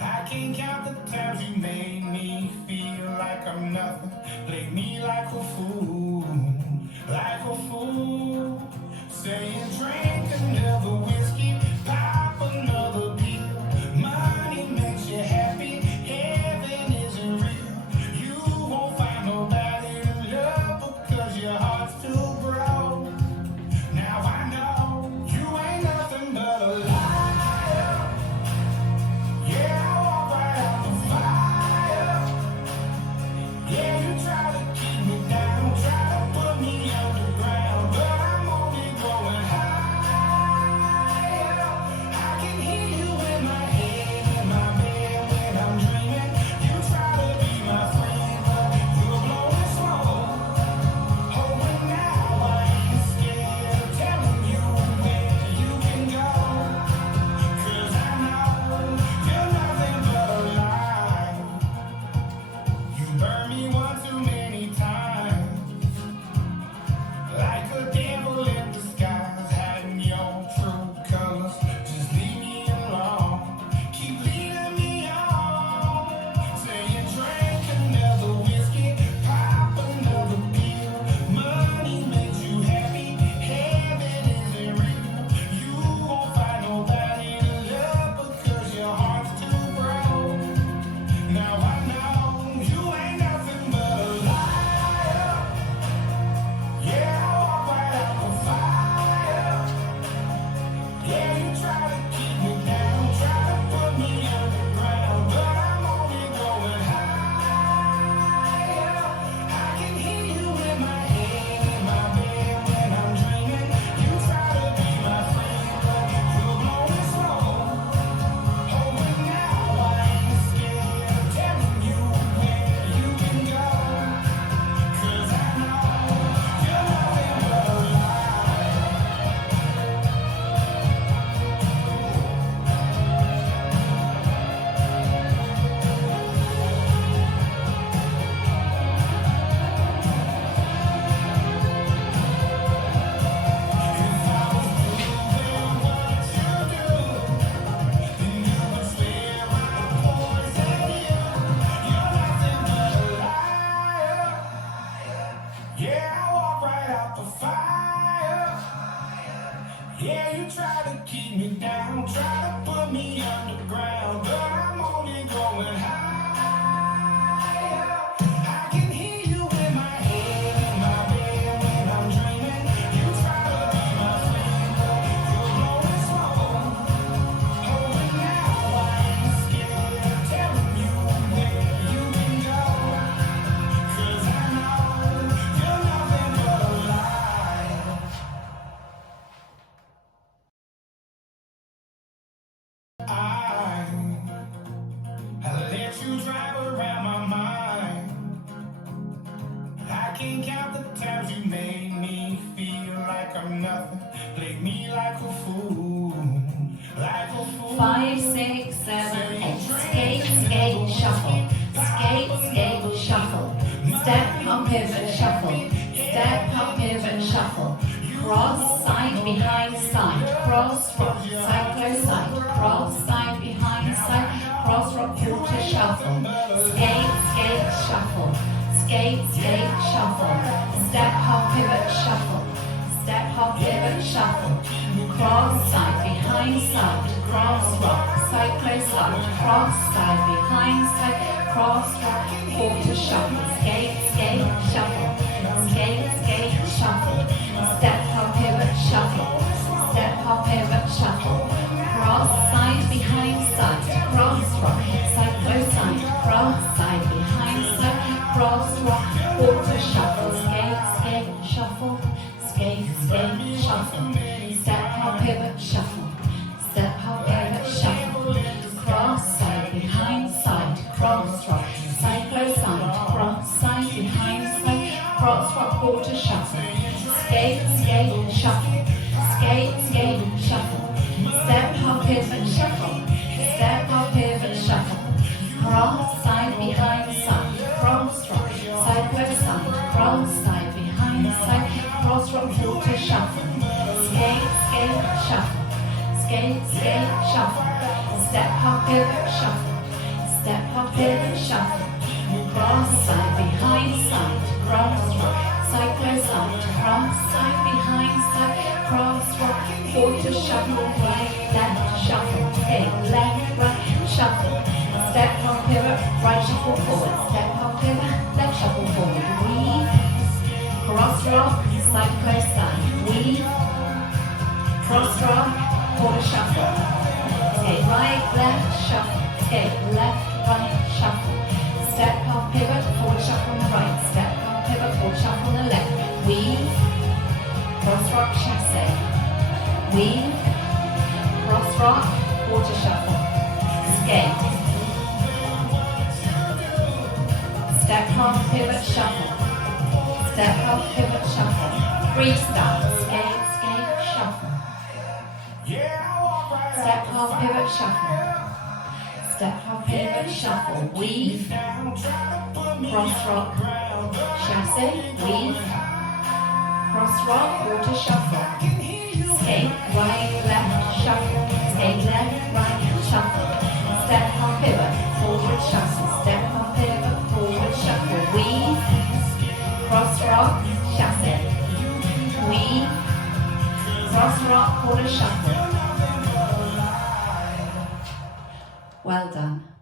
I can't count the times you made me feel like I'm nothing. Played me like a fool, like a fool. Saying drink another whiskey, pop another pill. Money makes you happy, heaven isn't real. You won't find nobody to love because your heart's too broke. Now I know you ain't nothing but a liar. Yeah, I walk right out the fire. Yeah, you try to keep me down, try to put me underground, but I'm only going higher. I can hear you in my head, in my bed when I'm dreaming. You try to be my friend, but you're blowing smoke. Oh, and now I ain't scared of telling you where you can go. 'Cause I know you're nothing but a lie. You burned me one too many times, like a devil in disguise, hiding your true colors. Just leave me alone, keep leading me on. Saying drink another whiskey, pop another pill. Money makes you happy, heaven isn't real. You won't find nobody to love because your heart's too broke. Now I know you ain't nothing but a liar. Yeah, I walk right out the fire. Yeah, you try to keep me down, try to put me underground, but I'm only going higher. I can hear you in my head, in my bed when I'm dreaming. You try to be my friend, but you're blowing smoke. Oh, and now I ain't scared of telling you where you can go. 'Cause I know you're nothing but a lie. If I was doing what you do, then you would swear my poison you. You're nothing but a liar. Yeah, I walk right out the fire. Yeah, you try to keep me down, try to put me underground, but I'm only going higher. I can hear you in my head, in my bed when I'm dreaming. You try to be my friend, but you're blowing smoke. Oh, and now I ain't scared of telling you where you can go. 'Cause I know you're nothing but a lie. I let you drive around my mind. I can't count the times you made me feel like I'm nothing. Played me like a fool, like a fool. 5, 6, 7, 8. Skate, skate, shuffle. Skate, skate, shuffle. Step, hop, pivot, shuffle. Step, hop, pivot, shuffle. Cross, side, behind, side. Cross, rock, side, close, side. Cross, side, behind, side. Cross, rock, quarter, shuffle. Skate, skate, shuffle. Skate, skate, shuffle. Step, hop, pivot, shuffle. Step, hop, pivot, shuffle. Cross, side, behind, side. Cross, rock, side, close, side. Cross, side, behind, side. Cross, rock, quarter, shuffle. Skate, skate, shuffle. Skate, skate, shuffle. Step, hop, pivot, shuffle. Step, hop, pivot, shuffle. Cross, side, behind, side. Cross, rock, side, close, side. Cross, side, behind, side. Cross, rock, quarter, shuffle. Skate, skate, shuffle. Skate, skate, shuffle. Step, hop, pivot, shuffle. Step, hop, pivot, shuffle. Cross, side, behind, side. Cross, rock, side, close, side. Cross, side, behind, side. Cross, rock, quarter, shuffle. Skate, skate, shuffle. Skate, skate, shuffle. Step, hop, pivot, shuffle. Step, hop, pivot, shuffle. Cross, side, behind, side. Cross, rock, side, close, side. Cross, side, behind, side. Cross, rock, quarter, shuffle. Skate, skate, shuffle. Skate, skate, shuffle. Step, hop, pivot, shuffle. step, hop, pivot, shuffle. Cross, side, behind, side, cross, rock, side, close, side, cross, side, behind, side, cross, rock, quarter, shuffle, right, left, shuffle, okay, left, right, shuffle, step, hop, pivot, right, shuffle, forward, step, hop, pivot, left, shuffle, forward, weave, cross, rock, side, close, side, weave, cross, rock, quarter, shuffle, okay, right, left, shuffle, okay, left, right, shuffle, step, hop, pivot, forward, shuffle on the right, step, hop, pivot, forward, shuffle on the left, weave, cross, rock, chasse, weave, cross, rock, quarter, shuffle, skate, step, hop, pivot, shuffle, step, hop, pivot, shuffle, freestyle, skate, skate, shuffle, step, hop, pivot, shuffle, step, hop, pivot, shuffle, weave, cross, rock, chasse, weave, cross, rock, quarter, shuffle, skate, right, left, shuffle, skate, left, right, shuffle, step, hop, pivot, forward, shuffle, step, hop, pivot, forward, shuffle, weave, cross, rock, chasse, weave, cross, rock, quarter, shuffle. Well done.